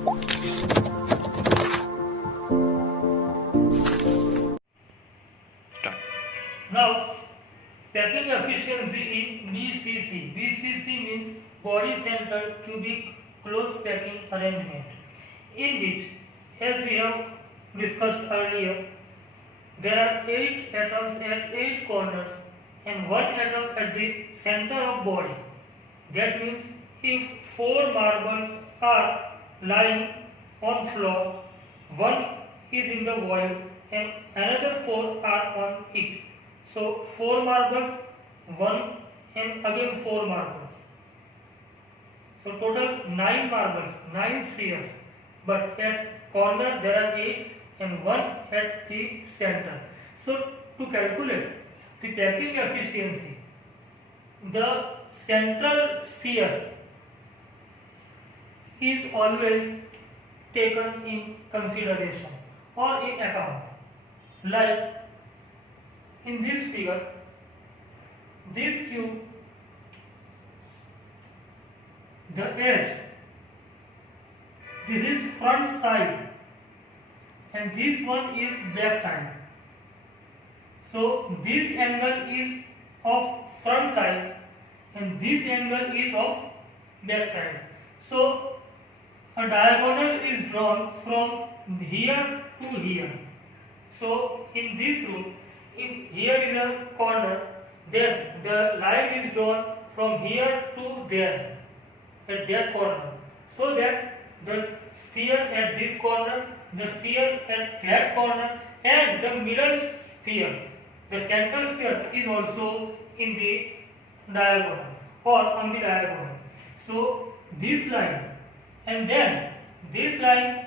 Now, packing efficiency in BCC. BCC means body centered cubic close packing arrangement, in which, as we have discussed earlier, there are 8 atoms at 8 corners and 1 atom at the center of body. That means if 4 marbles are lying on floor, one is in the void and another 4 are on it. So 4 marbles, 1 and again 4 marbles. So total 9 marbles, 9 spheres, but at corner there are 8 and 1 at the center. So to calculate the packing efficiency, the central sphere is always taken in consideration or in account. Like in this figure, this cube, the edge, this is front side and this one is back side. So this angle is of front side and this angle is of back side. So a diagonal is drawn from here to here. So in this rule, if here is a corner, then the line is drawn from here to there at that corner, so that the sphere at this corner, the sphere at that corner, and the middle sphere, the central sphere, is also in the diagonal or on the diagonal. So this line and then this line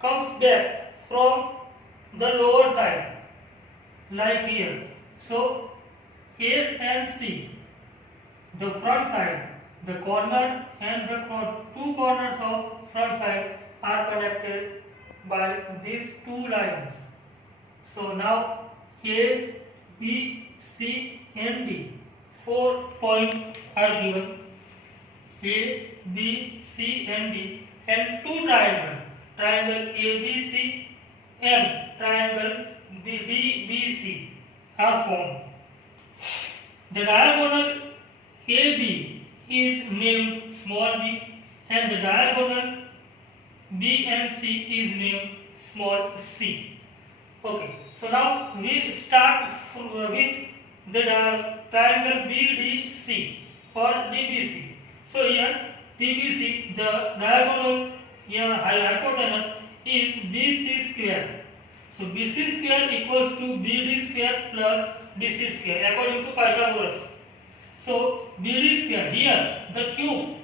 comes back from the lower side, like here. So A and C, the front side, the corner and the two corners of front side are connected by these two lines. So now A, B, C and D, 4 points are given, A, B, C and D, and two triangles, triangle ABC and triangle DBC are formed. The diagonal AB is named small b and the diagonal B and C is named small c. Okay, so now we start with the triangle BDC or DBC. So here DBC, the diagonal hypotenuse is BC square. So BC square equals to BD square plus DC square according to Pythagoras. So BD square, here the cube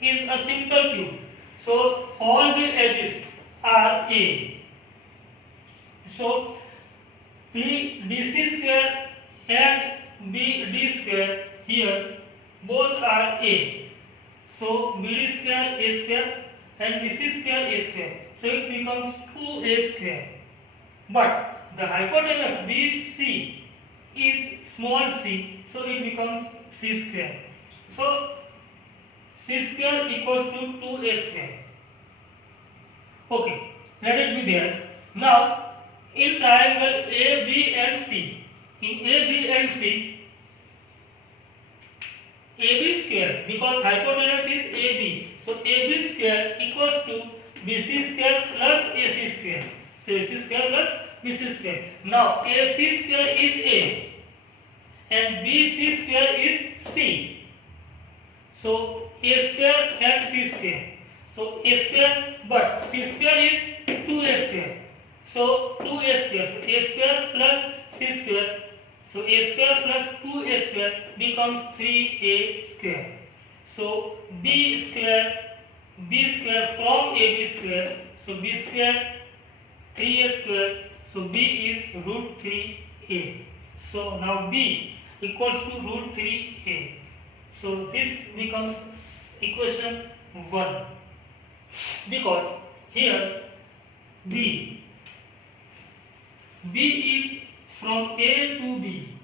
is a simple cube. So all the edges are A. So BDC square and BD square here both are A. So BD square A square and DC square A square. So it becomes 2A square. But the hypotenuse BC is small c, so it becomes c square. So c square equals to 2A square. Okay, let it be there. Now in triangle AB and C, in AB and C, AB square, because hypotenuse is AB, so AB square equals to BC square plus AC square. So AC square plus BC square. Now AC square is A and BC square is C. So A square and C square. So A square, but C square is 2A square. So 2A square. So A square plus C square. So A square plus 2A square becomes 3A square. So B square from AB square. So B square 3A square. So B is root 3A. So now B equals to root 3A. So this becomes equation 1. Because here B is from A to B.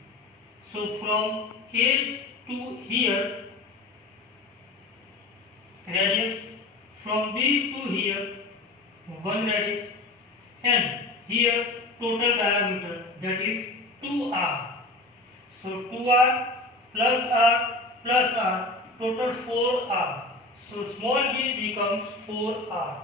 So from A to here radius, from B to here 1 radix, and here total diameter, that is 2r. So 2r plus r, total 4r. So small b becomes 4r.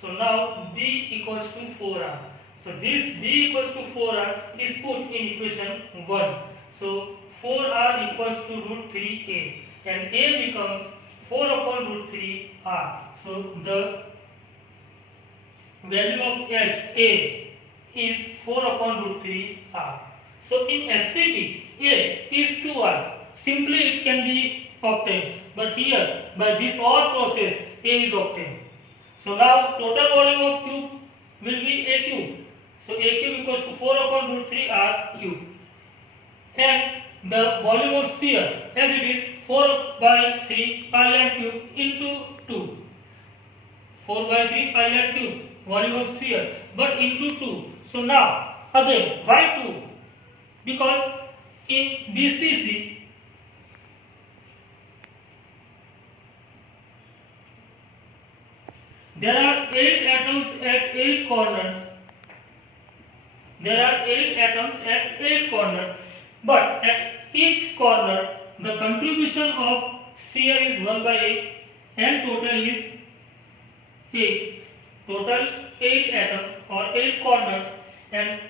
So now b equals to 4r. So this b equals to 4r is put in equation 1. So 4r equals to root 3a, and a becomes 4 upon root 3r. So the value of h, a, is 4 upon root 3r. So in SCP, a is 2r. Simply it can be obtained, but here by this OR process a is obtained. So now total volume of cube will be a cube. So a cube equals to 4 upon root 3r cube. And the volume of sphere, as it is 4 by 3 pi r cube into 2. 4 by 3 pi r cube, volume of sphere, but into 2. So now again, why 2? Because in BCC there are 8 atoms at 8 corners. There are 8 atoms at 8 corners, but at each corner the contribution of sphere is 1 by 8 and total is 8. Total 8 atoms or 8 corners, and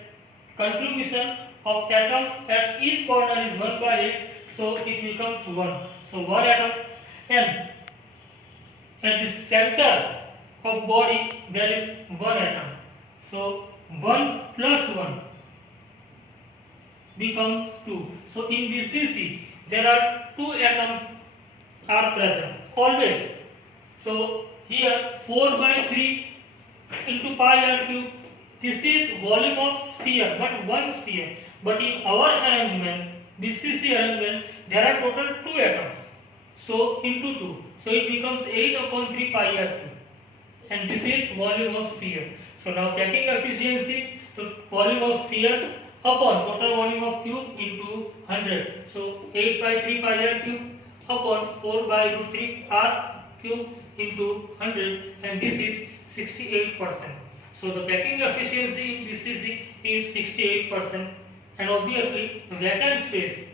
contribution of atom at each corner is 1 by 8, so it becomes 1. So 1 atom, and at the center of body there is 1 atom. So 1 plus 1 becomes 2. So in BCC there are 2 atoms are present always. So here 4 by 3 into pi r cube, this is volume of sphere, but one sphere. But in our arrangement, BCC arrangement, there are total 2 atoms. So into 2. So it becomes 8 upon 3 pi r cube. And this is volume of sphere. So now packing efficiency, the volume of sphere upon total volume of cube into 100. So 8 by 3 pi r cube upon 4 by root 3 r cube into 100, and this is 68%. So the packing efficiency in BCC is 68%, and obviously the vacant space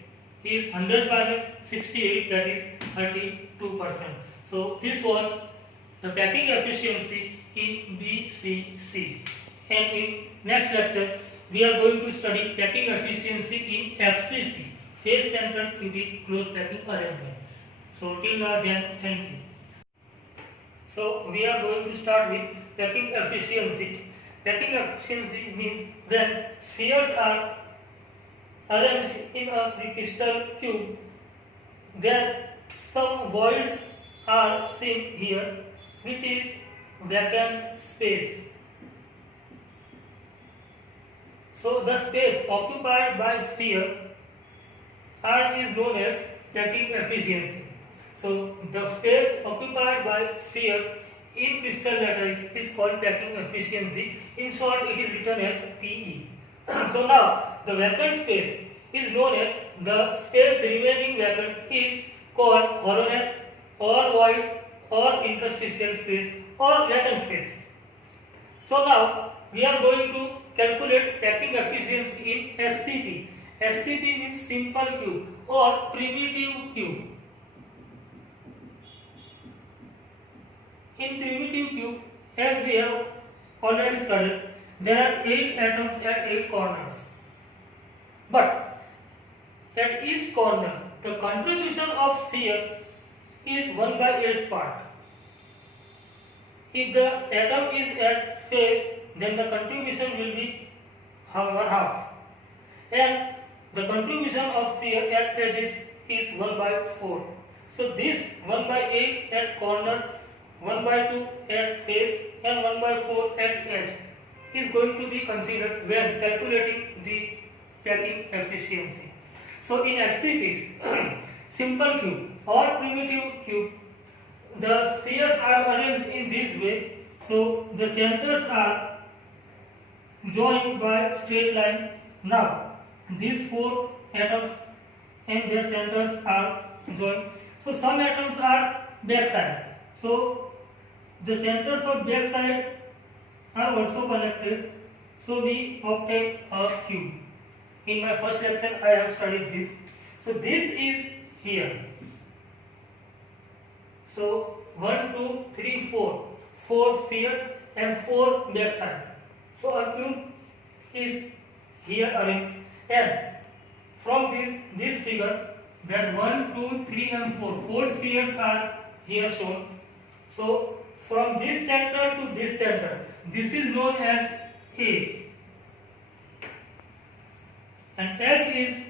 is 100 minus 68, that is 32%. So this was the packing efficiency in BCC. And in next lecture we are going to study packing efficiency in FCC, face centered cubic closed packing arrangement. So till now then, thank you. So we are going to start with packing efficiency. Packing efficiency means when spheres are arranged in a crystal cube, then some voids are seen here, which is vacant space. So the space occupied by sphere R is known as packing efficiency. So the space occupied by spheres in crystal lattice is called packing efficiency. In short, it is written as PE. So now the vacant space is known as, the space remaining vacant is called Horner or void or interstitial space or vacant space. So now we are going to calculate packing efficiency in SCP. SCP means simple cube or primitive cube. In primitive cube, as we have already studied, there are 8 atoms at 8 corners. But at each corner, the contribution of sphere is 1 by 8 part. If the atom is at face, then the contribution will be 1/2. And the contribution of sphere at edges is 1 by 4. So this 1 by 8 at corner, 1 by 2 at face and 1 by 4 at edge is going to be considered when calculating the packing efficiency. So in SCPs, simple cube or primitive cube, the spheres are arranged in this way. So the centers are joined by straight line. Now these 4 atoms and their centers are joined. So some atoms are backside. So the centers of backside are also connected, so we obtain a cube. In my first lecture I have studied this. So this is here. So 1, 2, 3, 4. 4 spheres and 4 backside. So a cube is here arranged, and from this figure, that 1, 2, 3 and 4 spheres are here shown. So from this center to this center, this is known as edge, and edge is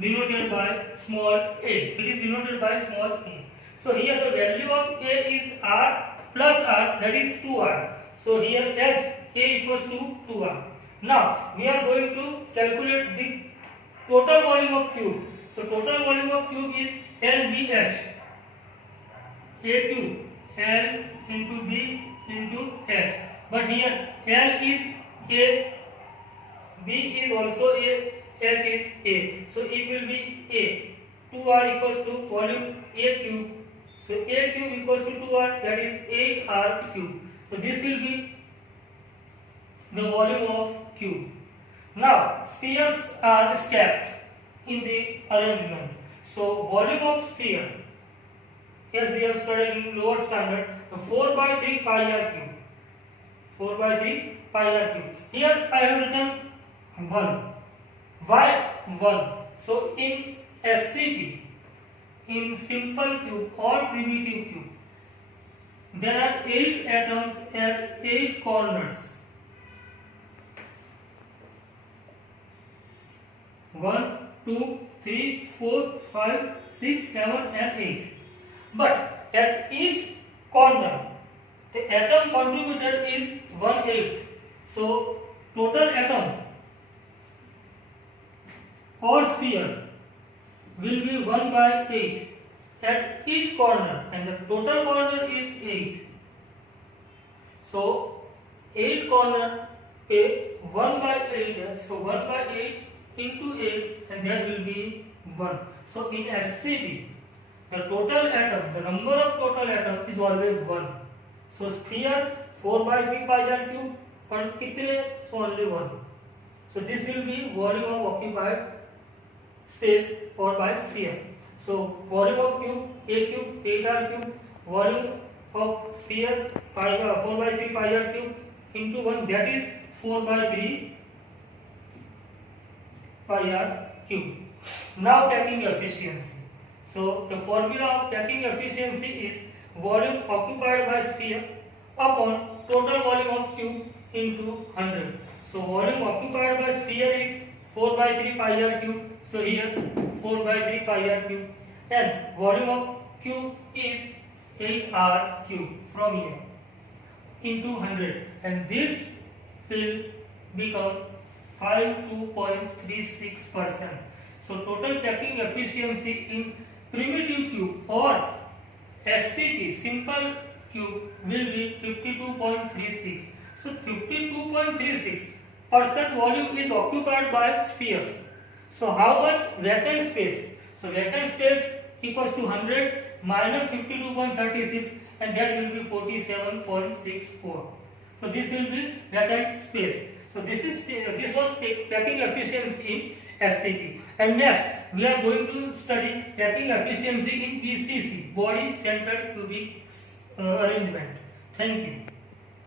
denoted by small a. It is denoted by small a. So here the value of a is r plus r, that is 2r. So here edge a equals to 2r. Now we are going to calculate the total volume of cube. So total volume of cube is LBH. A cube L into B into H. But here L is A, B is also A, H is A. So it will be A. 2R equals to volume A cube. So A cube equals to 2R, that is 8R cube. So this will be the volume of cube. Now spheres are stacked in the arrangement. So volume of sphere, as we have studied in lower standard, 4 by 3 pi r cube. 4 by 3 pi r cube. Here I have written 1. Why 1? So in SCP, in simple cube or primitive cube, there are 8 atoms at 8 corners. 1, 2, 3, 4, 5, 6, 7 and 8. But at each corner, the atom contributed is 1/8. So total atom or sphere will be 1 by 8 at each corner, and the total corner is 8. So 8 corner pay 1 by 8. So 1 by 8 into 8, and that will be 1. So in SCP, the total atom, the number of total atom is always 1. So sphere 4 by 3 pi r cube, and kitne? So only 1. So this will be volume of occupied space or by sphere. So volume of cube, A cube, 8R cube, volume of sphere 4 by 3 pi r cube into 1, that is 4 by 3 pi r cube. Now packing efficiency. So the formula of packing efficiency is volume occupied by sphere upon total volume of cube into 100. So volume occupied by sphere is 4 by 3 pi r cube. So here 4 by 3 pi r cube, and volume of cube is 8R cube from here into 100, and this will become 52.36%. So total packing efficiency in primitive cube or SCP simple cube will be 52.36. So 52.36% volume is occupied by spheres. So how much vacant space? So vacant space equals to 100 minus 52.36, and that will be 47.64. So this will be vacant space. So this was packing efficiency in SCP. And next we are going to study packing efficiency in BCC, body centered cubic arrangement. Thank you.